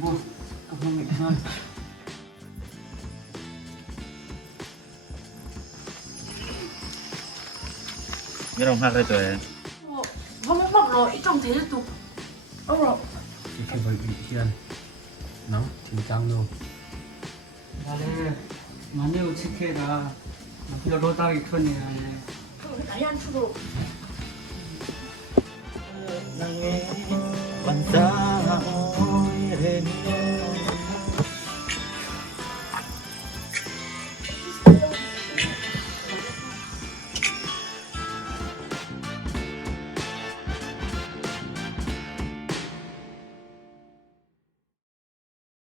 뭐 그만. Nhớ đồng hát lên rồi. Không biết bọc rồi, ít trong thế thì tục. Ông rồi. 이렇게 벌기 귀한 너 진짱로 나를 많이 우측해라 여러 달이 크네 Cái ăn chua. Nắng ban xa